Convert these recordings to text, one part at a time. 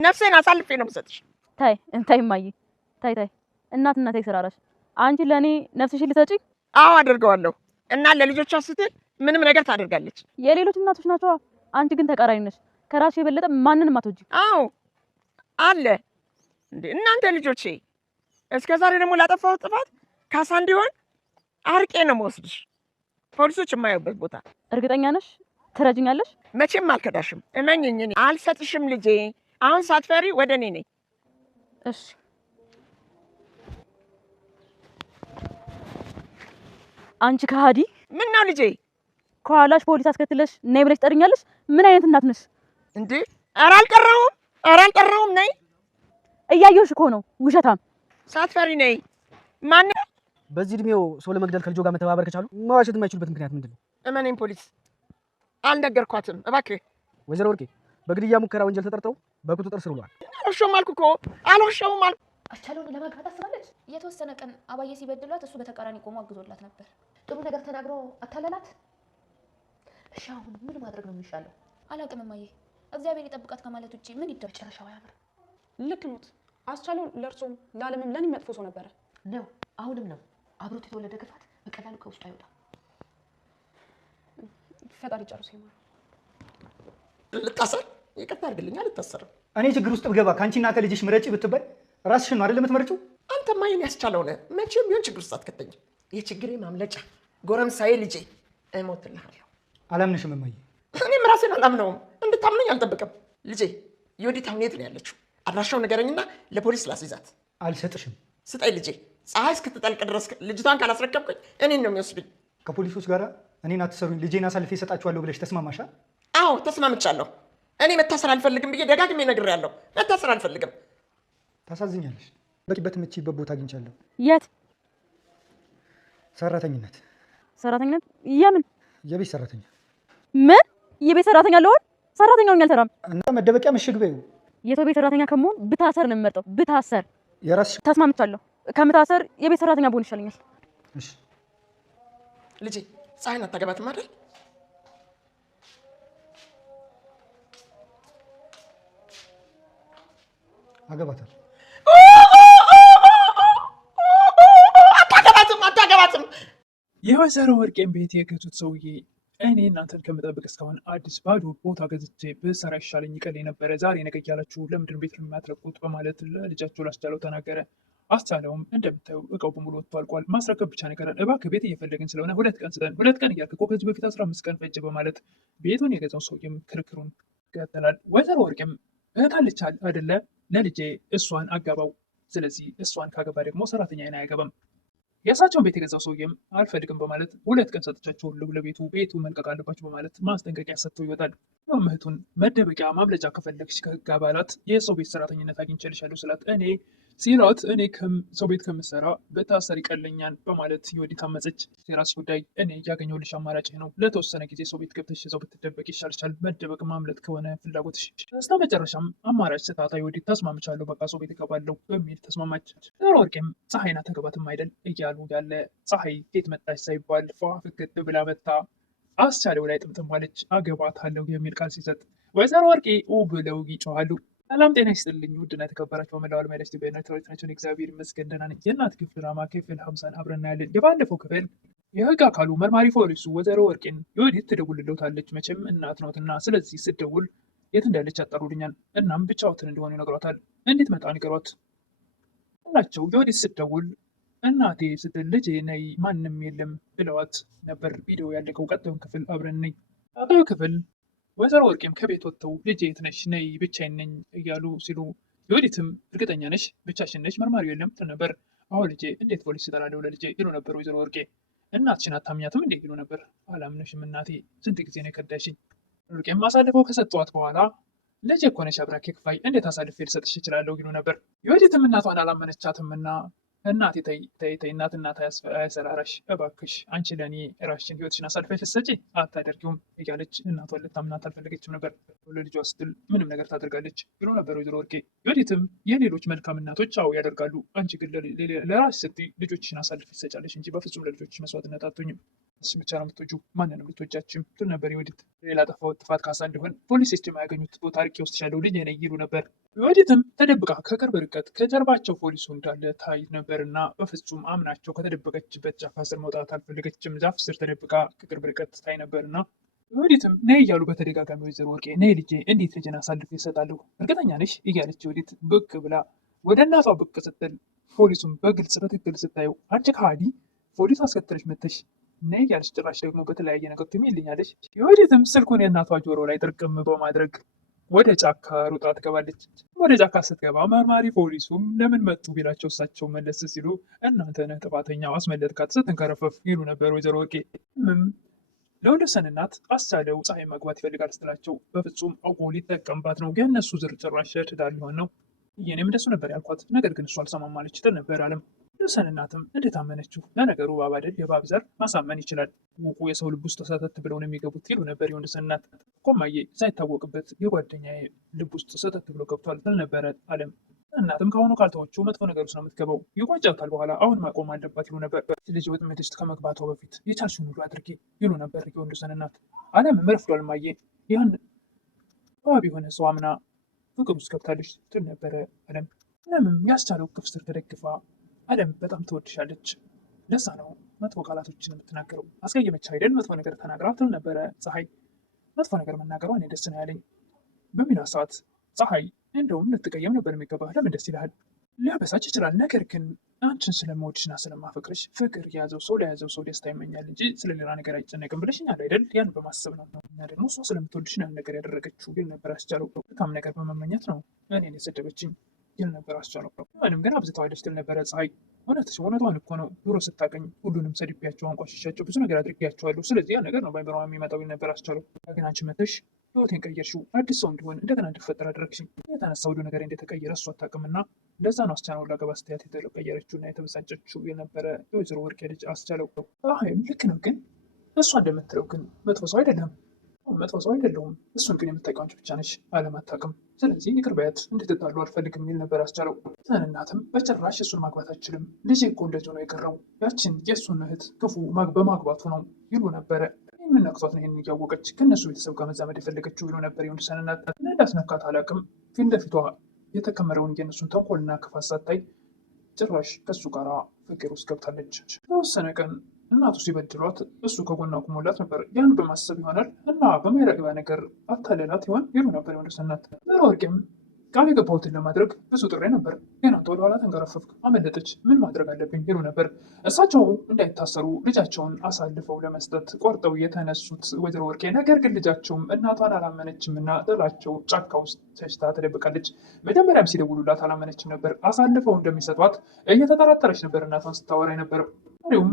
ነፍሴን አሳልፌ ነው የምሰጥሽ። ታይ እማዬ ታይ እናት ይሰራራሽ። አንቺ ለኔ ነፍስሽን ልሰጪ? አዎ አደርገዋለሁ። እና ለልጆቿ ስትል ምንም ነገር ታደርጋለች። የሌሎች እናቶች ናቸው። አንቺ ግን ተቃራኒ ነሽ። ከራስሽ የበለጠ ማንንም አትወጂ። አዎ አለ እንዴ እናንተ ልጆቼ። እስከ ዛሬ ደግሞ ላጠፋው ጥፋት ካሳ እንዲሆን አርቄ ነው የምወስድሽ ፖሊሶች የማያዩበት ቦታ። እርግጠኛ ነሽ ትረጅኛለሽ? መቼም አልከዳሽም። እመኝኝ። እኔ አልሰጥሽም ልጄ። አሁን ሳትፈሪ ወደ እኔ ነኝ። እሺ አንቺ ከሃዲ! ምን ነው ልጄ? ከኋላሽ ፖሊስ አስከትለሽ ነይ ብለሽ ጠርኛለሽ? ምን አይነት እናት ነሽ እንዴ? ኧረ አልቀረሁም። ነይ። እያየሁሽ እኮ ነው ውሸታም። ሳትፈሪ ነይ። ማን በዚህ እድሜው ሰው ለመግደል ከልጆ ጋር መተባበር ከቻሉ መዋሸት የማይችሉበት ምክንያት ምንድን ነው? እመኔን ፖሊስ አልነገርኳትም እባክህ። ወይዘሮ ወርቄ በግድያ ሙከራ ወንጀል ተጠርተው በቁጥጥር ስር ውለዋል። አልዋሸሁም አልኩ እኮ አልዋሸሁም አልኩ። አስቻለውን ለማግባት አስባለች። የተወሰነ ቀን አባዬ ሲበድሏት እሱ በተቃራኒ ቆሞ አግዞላት ነበር። ጥሩ ነገር ተናግሮ አታለላት። እሺ አሁን ምን ማድረግ ነው የሚሻለው? አላውቅም እማዬ። እግዚአብሔር ይጠብቃት ከማለት ውጪ ምን ይደረግ? ጨረሻው ያምር። ልክ ኖት። አስቻለው ለእርሶም ለዓለምም ለኔ መጥፎ ሰው ነበረ ነው። አሁንም ነው። አብሮት የተወለደ ክፋት በቀላሉ ከውስጡ አይወጣም። ፈጣሪ ጨርሶ ይማር። ልታሰር? ይቅርታ አድርግልኝ፣ አልታሰርም። እኔ ችግር ውስጥ ብገባ ከአንቺና ከልጅሽ ምረጪ ብትባይ ራስሽን ነው አይደል የምትመርጪው? አንተማ የኔ ያስቻለው ነህ። መቼም ቢሆን ችግር ውስጥ አትከተኝም። የችግሬ ማምለጫ ጎረምሳዬ ልጄ፣ እሞትልሃለሁ። አላምንሽም እማዬ። እኔም ራሴን አላምነውም። እንድታምነኝ አልጠብቅም። ልጄ ዮዲት አሁን የት ነው ያለችው? አድራሻውን ንገረኝና ለፖሊስ ላስይዛት። አልሰጥሽም። ስጠኝ ልጄ። ፀሐይ እስክትጠልቅ ድረስ ልጅቷን ካላስረከብኩኝ እኔን ነው የሚወስዱኝ። ከፖሊሶች ጋር እኔን አትሰሩኝ፣ ልጄን አሳልፌ እሰጣችኋለሁ ብለሽ ተስማማሻ? አዎ ተስማምቻለሁ። እኔ መታሰር አልፈልግም ብዬ ደጋግሜ ነግሬያለሁ። መታሰር አልፈልግም። ታሳዝኛለሽ። በቂበት የምትችይበት ቦታ አግኝቻለሁ። የት? ሰራተኝነት። ሰራተኝነት? የምን? የቤት ሰራተኛ። ምን? የቤት ሰራተኛ ለሆን? ሰራተኛውን አልሰራም። እና መደበቂያ ምሽግ በይው። የሰው ቤት ሰራተኛ ከመሆን ብታሰር ነው የምመርጠው። ብታሰር። የራስሽ። ተስማምቻለሁ። ከምታሰር የቤት ሰራተኛ ብሆን ይሻለኛል። እሺ ልጄ፣ ፀሐይን አታገባትም አይደል? አገባታል። አታገባትም። የወይዘሮ ወርቄን ቤት የገዙት ሰውዬ እኔ እናንተን ከምጠብቅ እስካሁን አዲስ ባዶ ቦታ ገዝቼ ብሰራ ይሻለኝ ይቀለኝ ነበረ። ዛሬ ነገ እያላችሁ ለምንድን ቤት የሚያትረቁት በማለት ለልጃቸው ላስቻለው ተናገረ። አስቻለውም እንደምታዩ እቃው በሙሉ ወጥቶ አልቋል። ማስረከብ ብቻ ነገረን። እባክህ ቤት እየፈለግን ስለሆነ 2 ቀን ስጠን። 2 ቀን እያልክ እኮ ከዚህ በፊት 15 ቀን ፈጀ በማለት ቤቱን የገዛው ሰውዬም ክርክሩን ይቀጥላል። ወይዘሮ ወርቄም እህታለች አይደለ? ለልጄ እሷን አጋባው። ስለዚህ እሷን ካገባ ደግሞ ሰራተኛዬን አያገባም። የእሳቸውን ቤት የገዛው ሰውዬም አልፈልግም በማለት 2 ቀን ሰጥቻቸዋለሁ፣ ቤቱ መልቀቅ አለባቸው በማለት ማስጠንቀቂያ ሰጥተው ይወጣል። እህቱን መደበቂያ ማምለጫ ከፈለግሽ ከህግ አባላት የሰው ቤት ሰራተኝነት አግኝቼልሻለሁ ስላት እኔ ሰው ቤት ከምሰራ ብታሰር ይቀለኛል በማለት ዮዲት አመፀች። የራስሽ ጉዳይ፣ እኔ ያገኘሁልሽ አማራጭ ነው። ለተወሰነ ጊዜ ሰው ቤት ገብተሽ እዛው ብትደበቅ ይሻልሻል። መደበቅ ማምለጥ ከሆነ ፍላጎትሽ። በስተ መጨረሻም አማራጭ ስታጣ ዮዲት ተስማምቻለሁ፣ በቃ ሰው ቤት እገባለሁ በሚል ተስማማች። ወይዘሮ ወርቄም ፀሐይን አታገባትም አይደል እያሉ ያለ ፀሐይ ኬት መጣች ሳይባል ፏ ፍክት ብላ መታ አስቻለው ላይ ጥምጥም አለች። አገባታለሁ የሚል ቃል ሲሰጥ ወይዘሮ ወርቄ ብለው ይጮሃሉ። ሰላም ጤና ይስጥልኝ ውድና የተከበራችሁ በመላው ዓለም ያላችሁ ኢትዮጵያውያን ናቸውን። እግዚአብሔር ይመስገን ደህና ነኝ። የእናት ክፍል ድራማ ክፍል 50 አብረን እናያለን። የባለፈው ክፍል የህግ አካሉ መርማሪ ፖሊሱ ወይዘሮ ወርቄን ዮዲት ትደውልልዎታለች። መቼም እናት ናትና፣ ስለዚህ ስደውል የት እንዳለች ያጣሩልኛል። እናም ብቻዎትን እንደሆኑ ይነግሯታል። እንዴት መጣ ንገሯት ናቸው። ዮዲት ስደውል እናቴ ስትል ልጄ ነይ ማንም የለም ብለዋት ነበር። ቪዲዮ ያለቀው ቀጣዩን ክፍል አብረን ነኝ። ቀጣዩ ክፍል ወይዘሮ ወርቄም ከቤት ወጥተው ልጄ የት ነሽ? ነይ ብቻዬን ነኝ እያሉ ሲሉ ዮዲትም እርግጠኛ ነሽ ብቻሽን ነሽ? መርማሪው የለም ትል ነበር። አዎ ልጄ፣ እንዴት ፖሊስ እጠራለሁ ለልጄ ይሉ ነበር ወይዘሮ ወርቄ። እናትሽን አታምኛትም እንዴ ይሉ ነበር። አላምነሽም እናቴ፣ ስንት ጊዜ ነው የከዳሽኝ? ወርቄም አሳልፈው ከሰጧት በኋላ ልጄ እኮ ነሽ አብራኬ ክፋይ፣ እንዴት አሳልፌ ልሰጥሽ እችላለሁ ይሉ ነበር። ዮዲትም እናቷን አላመነቻትም እና እናቴ ተይ እናት አያሰራራሽ እባክሽ፣ አንቺ ለእኔ ራስሽን ህይወትሽን አሳልፈሽ ስትሰጪ አታደርጊውም እያለች እናቷን ልታምናት አልፈለገችም ነበር። ለልጇ ስትል ምንም ነገር ታደርጋለች ብሎ ነበር ወይዘሮ ወርቄ። ዮዲትም የሌሎች መልካም እናቶች አዎ ያደርጋሉ፣ አንቺ ግን ለራስሽ ስትይ ልጆችሽን አሳልፈሽ ትሰጫለሽ እንጂ በፍጹም ለልጆችሽ መስዋዕትነት አትሆኝም። እሱ ብቻ ነው የምትወጂው፣ ማንንም ልትወጃችም ትል ነበር የወዲት። ሌላ ጠፋው ጥፋት ካሳ እንዲሆን ፖሊሶች የማያገኙት ቦታ ርቄ ወስድሻለሁ ልጄ ነኝ ይሉ ነበር። የወዲትም ተደብቃ ከቅርብ ርቀት ከጀርባቸው ፖሊሱ እንዳለ ታይ ነበርና በፍጹም አምናቸው ከተደበቀችበት ጫፍ ስር መውጣት አልፈለገችም። ዛፍ ስር ተደብቃ ከቅርብ ርቀት ታይ ነበርና ወዲትም ነይ እያሉ በተደጋጋሚ ወይዘሮ ወርቄ ነይ ልጄ፣ እንዴት ልጅን አሳልፎ ይሰጣለሁ? እርግጠኛ ነሽ እያለች ወዲት ብቅ ብላ ወደ እናቷ ብቅ ስትል ፖሊሱም በግልጽ በትክክል ስታየው አንቺ ከሃዲ ፖሊስ አስከትለሽ መተሽ ነይ እያለች ጭራሽ ደግሞ በተለያየ ነገር ትሜልኛለች። የወዲትም ስልኩን የእናቷ ጆሮ ላይ ጥርቅም በማድረግ ወደ ጫካ ሩጣ ትገባለች። ወደ ጫካ ስትገባ መርማሪ ፖሊሱም ለምን መጡ ቢላቸው እሳቸው መለስ ሲሉ እናንተ ነህ ጥፋተኛው አስመለጥካት ስትንከረፈፍ ይሉ ነበር ወይዘሮ ወርቄ። ለወንደሰን እናት አስቻለው ፀሐይ መግባት ይፈልጋል ስትላቸው በፍጹም አውቆ ሊጠቀምባት ነው፣ የእነሱ ዝር ጭራሽ ትዳር ሊሆን ነው። እኔም እንደሱ ነበር ያልኳት፣ ነገር ግን እሱ አልሰማም አለች ትል ነበር አለም። ወንደሰን እናትም እንዴት አመነችው? ለነገሩ እባብ አይደል የእባብ ዘር ማሳመን ይችላል፣ ውቁ የሰው ልብ ውስጥ ሰተት ብለው ነው የሚገቡት ይሉ ነበር የወንደሰን እናት። ኮማዬ ሳይታወቅበት የጓደኛዬ ልብ ውስጥ ሰተት ብሎ ገብቷል ትል ነበረ አለም። እናትም ከአሁኑ ካልተወችው መጥፎ ነገር ውስጥ ነው የምትገባው፣ ይቆጫታል በኋላ፣ አሁን ማቆም አለባት ይሉ ነበር። ልጅ ወጥመድ ውስጥ ከመግባቷ በፊት የቻልሽውን ሁሉ አድርጊ ይሉ ነበር የወንደሰን እናት። አለምም ረፍዷል ማዬ፣ ያን እባብ የሆነ ሰው አምና ፍቅር ውስጥ ገብታለች ትል ነበረ አለም። አለምም ያስቻለው ክፍ ስር ተደግፋ አለም በጣም ትወድሻለች፣ ለዛ ነው መጥፎ ቃላቶችን የምትናገረው፣ አስቀየመች አይደል መጥፎ ነገር ተናግራ ትል ነበረ ፀሐይ። መጥፎ ነገር መናገሯ እኔ ደስ ነው ያለኝ በሚል ሰዓት ፀሐይ እንደውም ልትቀየም ነበር የሚገባህ፣ ለምን ደስ ይልሃል? ሊያበሳጭ ይችላል፣ ነገር ግን አንቺን ስለምወድሽና ስለማፈቅርሽ ፍቅር የያዘው ሰው ለያዘው ሰው ደስታ ይመኛል እንጂ ስለሌላ ነገር አይጨነቅም ብለሽኛል አይደል? ያን በማሰብ ነው። እና ደግሞ እሷ ስለምትወድሽ ያን ነገር ያደረገችው ይል ነበር አስቻለው። በጣም ነገር በመመኘት ነው እኔን የሰደበችኝ ይል ነበር አስቻለው። ምንም ግን አብዝተዋለች ትል ነበረ ፀሐይ። እውነቷን እኮ ነው፣ ድሮ ስታገኝ ሁሉንም ሰድቤያቸው አንቋሽሻቸው ብዙ ነገር አድርጌያቸዋለሁ፣ ስለዚህ ያ ነገር ነው በአይምሮ የሚመጣው ይል ነበር አስቻለው። ግን አንቺ መተሽ ህይወቴን ቀየርሽው፣ አዲስ ሰው እንዲሆን እንደገና እንድፈጠር አደረግሽኝ። የተነሳ ሁሉ ነገር እንደተቀየረ እሷ አታውቅምና ለዛ ነው አስቻለው ላገባ ስትያት የተቀየረችውና የተበሳጨችው የነበረ የወይዘሮ ወርቄ ልጅ አስቻለው። ይም ልክ ነው፣ ግን እሷ እንደምትለው ግን መጥፎ ሰው አይደለም፣ መጥፎ ሰው አይደለሁም። እሱን ግን የምታውቂው አንቺ ብቻ ነሽ፣ አለም አታውቅም። ስለዚህ ይቅር በያት፣ እንድትጣሉ አልፈልግም የሚል ነበር አስቻለው። እናትም በጭራሽ እሱን ማግባት አችልም፣ ልጄ እኮ እንደዚሁ ነው የቀረው፣ ያችን የእሱን እህት ክፉ በማግባቱ ነው ይሉ ነበረ። የምነቅቷት ነው ይህን እያወቀች ከእነሱ ቤተሰብ ጋር መዛመድ የፈለገችው ይሉ ነበር የወንደሰን እናት። እንዳስነካት አላውቅም፣ ፊት ለፊቷ የተከመረውን የእነሱን ተንኮልና ክፋት ሳታይ ጭራሽ ከእሱ ጋር ፍቅር ውስጥ ገብታለች። ለወሰነ ቀን እናቱ ሲበድሏት እሱ ከጎኗ ቁሞላት ነበር። ያን በማሰብ ይሆናል እና በማይረግባ ነገር አታለላት ይሆን ይሉ ነበር የወንደሰን እናት። ወርቄም ቃል የገባሁትን ለማድረግ ብዙ ጥሬ ነበር፣ ግን አንተ ወደኋላ ተንገረፈፍክ፣ አመለጠች፣ ምን ማድረግ አለብኝ ይሉ ነበር። እሳቸው እንዳይታሰሩ ልጃቸውን አሳልፈው ለመስጠት ቆርጠው የተነሱት ወይዘሮ ወርቄ፣ ነገር ግን ልጃቸውም እናቷን አላመነችም እና ጥላቸው ጫካ ውስጥ ሸሽታ ተደብቃለች። መጀመሪያም ሲደውሉላት አላመነችም ነበር፣ አሳልፈው እንደሚሰጧት እየተጠራጠረች ነበር እናቷን ስታወራ የነበረው። እንዲሁም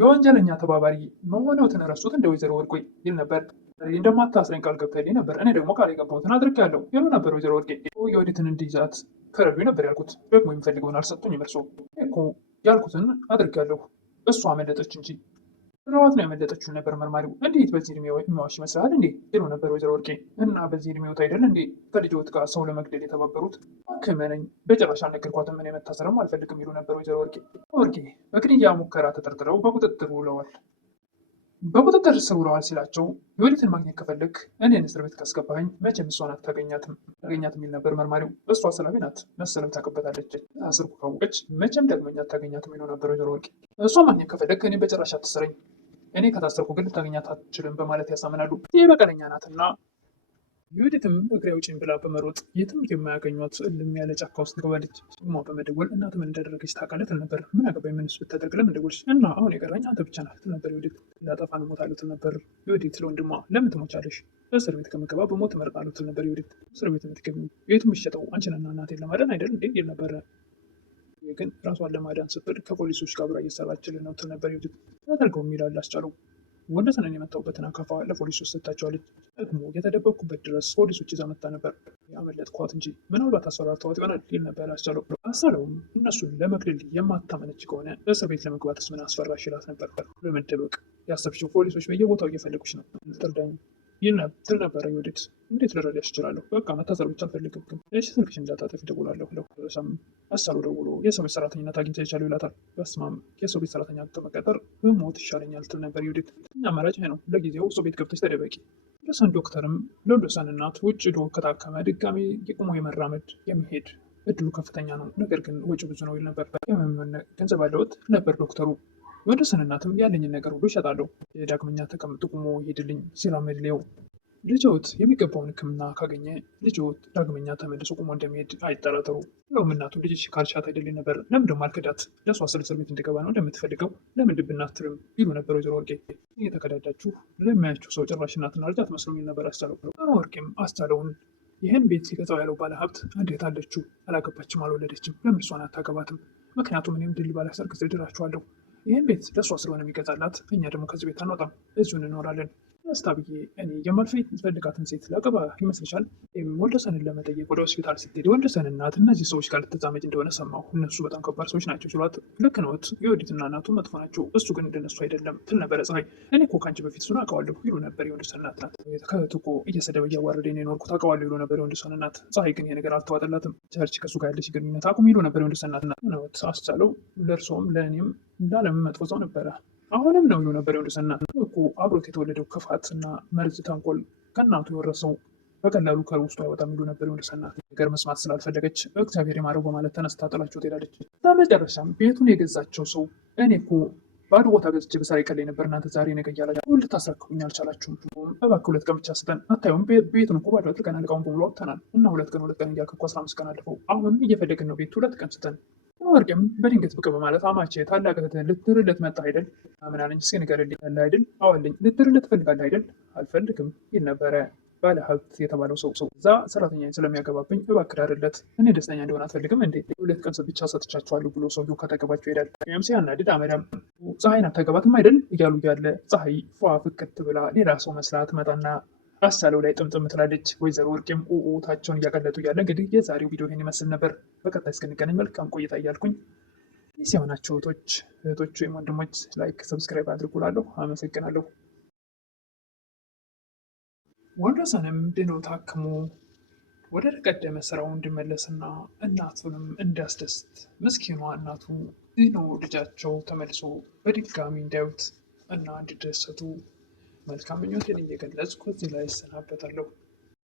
የወንጀለኛ ተባባሪ መሆኑን ረሱት እንደ ወይዘሮ ወርቄ ይል ነበር። እንደማታስረኝ ቃል ገብተልኝ ነበር፣ እኔ ደግሞ ቃል የገባሁትን አድርጌያለሁ ይሉ ነበር ወይዘሮ ወርቄ። የወዲትን እንዲይዛት ከረዱኝ ነበር ያልኩት፣ ደግሞ የሚፈልገውን አልሰጡኝም። እርሶ እኮ ያልኩትን አድርጌያለሁ፣ እሷ አመለጠች እንጂ ራዋት ነው ያመለጠችው ነበር መርማሪው። እንዴት በዚህ እድሜ የሚዋሽ ይመስላል እንዴ ይሉ ነበር ወይዘሮ ወርቄ። እና በዚህ እድሜዎት አይደል እንዴ ከልጅዎት ጋር ሰው ለመግደል የተባበሩት? ክመነኝ፣ በጭራሽ አልነገርኳትም፣ እኔ መታሰርም አልፈልግም ይሉ ነበር ወይዘሮ ወርቄ። በግድያ ሙከራ ተጠርጥረው በቁጥጥር ስር ውለዋል ሲላቸው የወዲትን ማግኘት ከፈለግ እኔን እስር ቤት ካስገባኝ መቼም እሷን አታገኛትም የሚል ነበር መርማሪው። እሷ ሰላቢ ናት መሰለም ታውቅበታለች፣ አስርኩ ካወቀች መቼም ደግመኛ አታገኛትም ይለው ነበር ወይዘሮ ወርቄ። እሷ ማግኘት ከፈለግ እኔ በጭራሽ አትስረኝ፣ እኔ ከታሰርኩ ግን ልታገኛት አትችልም በማለት ያሳምናሉ። ይህ በቀለኛ ናትና የወዲትም እግሬ አውጪኝ ብላ በመሮጥ የትም የማያገኟት እልም ያለ ጫካ ውስጥ ትገባለች። ማ በመደወል እናት ምን እንዳደረገች ታውቃለህ ትል ነበር። ምን አገባኝ ምንስ ብታደርግ ለምን ደወልሽ? እና አሁን የቀረኝ አንተ ብቻ ነህ ትል ነበር የወዲት። ላጠፋ እሞታለሁ ትል ነበር የወዲት ለወንድሟ። ለምን ትሞቻለሽ? እስር ቤት ከምገባ በሞት እመርጣለሁ ትል ነበር የወዲት። እስር ቤት የምትገቢው የቱ የሚሸጠው አንቺንና እናቴን ለማዳን አይደል እንዴ ይል ነበረ። ግን ራሷን ለማዳን ስትል ከፖሊሶች ጋር አብራ እየሰራችልን ነው ትል ነበር የወዲት። ታደርገው የሚላል አስቻለው። ወንደሰንን የመታሁበትን አካፋ ለፖሊሶች ሰጥታቸዋለች። ደግሞ የተደበቅኩበት ድረስ ፖሊሶች ይዛ መጣ ነበር። ያመለጥኳት እንጂ ምናልባት አስፈራርተዋት ይሆናል ይል ነበር አስቻለውም እነሱን ለመግደል የማታመነች ከሆነ እስር ቤት ለመግባትስ ምን አስፈራሽ ይላት ነበር። ለመደበቅ ያሰብሽው ፖሊሶች በየቦታው እየፈለጉች ነው፣ ትርዳኝ ትል ነበረ ዮዲት። እንዴት ልረዳሽ እችላለሁ? በቃ መታሰር ብቻ አልፈልግም። እሺ ስልክሽ እንዳታጠፊ እደውላለሁ። ሰም አሳሉ ደውሎ የሰው ቤት ሰራተኝነት አግኝቼሻለሁ ይላታል። በስማም የሰው ቤት ሰራተኛ ከመቀጠር በሞት ይሻለኛል ትል ነበር ዮዲት። አማራጭ ይሄ ነው። ለጊዜው ሰው ቤት ገብተሽ ተደበቂ። ወንደሰን ዶክተርም ለወንደሰን እናት ውጭ ዶ ከታከመ ድጋሚ የቁሞ የመራመድ የሚሄድ እድሉ ከፍተኛ ነው፣ ነገር ግን ወጪ ብዙ ነው ይል ነበር። የሚሆን ገንዘብ አለዎት ነበር ዶክተሩ። የወንደሰን እናትም ያለኝን ነገር ሁሉ ይሸጣለሁ፣ ዳግመኛ ተቀምጦ ቁሞ ይሄድልኝ ሲል አመድሌው ልጅዎት የሚገባውን ሕክምና ካገኘ ልጅዎት ዳግመኛ ተመልሶ ቁሞ እንደሚሄድ አይጠራጠሩ። ለውም እናቱ ልጅሽ ካልሻት አይደል ነበር፣ ለምን ደግሞ አልክዳት? ለእሷ ስለ እስር ቤት እንዲገባ ነው እንደምትፈልገው፣ ለምን ልብና አትልም ይሉ ነበር ወይዘሮ ወርቄ። እየተከዳዳችሁ ለሚያያችሁ ሰው ጭራሽ እናትና ልጅ አትመስሉም ይል ነበር አስቻለው። ወይዘሮ ወርቄም አስቻለውን ይህን ቤት ሊገዛው ያለው ባለሀብት እንዴት አለችው? አላገባችም፣ አልወለደችም፣ ለምን እሷን አታገባትም? ምክንያቱም እኔም ድል ባላሰር ጊዜ ድራችኋለሁ። ይህን ቤት ለእሷ ስለሆነ የሚገዛላት፣ እኛ ደግሞ ከዚህ ቤት አንወጣም፣ እዚሁ እንኖራለን። ደስታ ብዬ እኔ የማልፈልጋትን ሴት ላገባ ይመስልሻል? ወንደሰንን ለመጠየቅ ወደ ሆስፒታል ስትሄድ ወንደሰን እናት እነዚህ ሰዎች ጋር ልትዛመጅ እንደሆነ ሰማሁ። እነሱ በጣም ከባድ ሰዎች ናቸው ሲሏት፣ ልክ ነዎት፣ የወዲትና እናቱ መጥፎ ናቸው፣ እሱ ግን እንደነሱ አይደለም ትል ነበረ ፀሐይ። እኔ እኮ ከአንቺ በፊት እሱን አውቀዋለሁ ይሉ ነበር የወንደሰን እናት። ከእህቱ እኮ እየሰደበ እያዋረደኝ ነው የኖርኩት አውቀዋለሁ ይሉ ነበር የወንደሰን እናት። ፀሐይ ግን ይሄ ነገር አልተዋጠላትም። ቸርች ከእሱ ጋር ያለሽ ግንኙነት አቁም ይሉ ነበር የወንደሰን እናት። ነዎት አስቻለው፣ ለእርሶም ለእኔም እንዳለም መጥፎ ሰው ነበረ አሁንም ነው ይሉ ነበር የወንደሰን እናት። እኮ አብሮት የተወለደው ክፋት እና መርዝ ተንኮል ከእናቱ የወረሰው በቀላሉ ከውስጡ አይወጣም ይሉ ነበር የወንደሰን እናት። ነገር መስማት ስላልፈለገች እግዚአብሔር ይማረው በማለት ተነስታ ጥላቸው ትሄዳለች። በመጨረሻም ቤቱን የገዛቸው ሰው እኔ እኮ ባዶ ቦታ ገዝቼ በሰራ ይቀለኝ ነበር፣ እናንተ ዛሬ ነገ እያላችሁ ልታስረክቡኝ አልቻላችሁም። እባክህ 2 ቀን ብቻ ስጠን። አታዩም? ቤቱን እኮ ባዶ አድርገናል፣ እቃውን በሙሉ አውጥተናል እና 2 ቀን እያልክ እኮ 15 ቀን አለፈው። አሁን እየፈለግን ነው ቤት 2 ቀን ስጠን። ወርቅም በድንገት ብቅ በማለት አማቼ ታላቅ እህትህን ልትድርለት መጣ አይደል? ምን አለኝ? እስኪ ንገርልኝ ያለ አይደል? አዋለኝ። ልትድርለት ትፈልጋለህ አይደል? አልፈልግም ይል ነበረ ባለ ሀብት የተባለው ሰው። እዛ ሰራተኛ ስለሚያገባብኝ እባክህ ዳርለት፣ እኔ ደስተኛ እንደሆነ አትፈልግም እንዴ? 2 ቀን ብቻ ሰጥቻቸዋለሁ ብሎ ሰውየው ከተገባቸው ይሄዳል። ያም ሲያናድድ አመዳም ፀሐይን አታገባትም አይደል እያሉ ያለ ፀሐይ ፏ ፍክት ብላ ሌላ ሰው መስላ ትመጣና አሳለው ላይ ጥምጥም ትላለች። ወይዘሮ ወርቄም ታቸውን እያቀለጡ እያለ እንግዲህ የዛሬው ቪዲዮ ይህን ይመስል ነበር። በቀጣይ እስክንገናኝ መልካም ቆይታ እያልኩኝ ሲሆናቸው እህቶች ወይም ወንድሞች ላይክ፣ ሰብስክራይብ አድርጉላለሁ። አመሰግናለሁ። ወንደሰንም ድኖ ታክሞ ወደ ቀደመ ስራው እንዲመለስና እናቱንም እንዲያስደስት ምስኪኗ እናቱ ድኖ ልጃቸው ተመልሶ በድጋሚ እንዲያዩት እና እንዲደሰቱ መልካም ምኞቴን እየገለጽኩ እዚህ ላይ እሰናበታለሁ።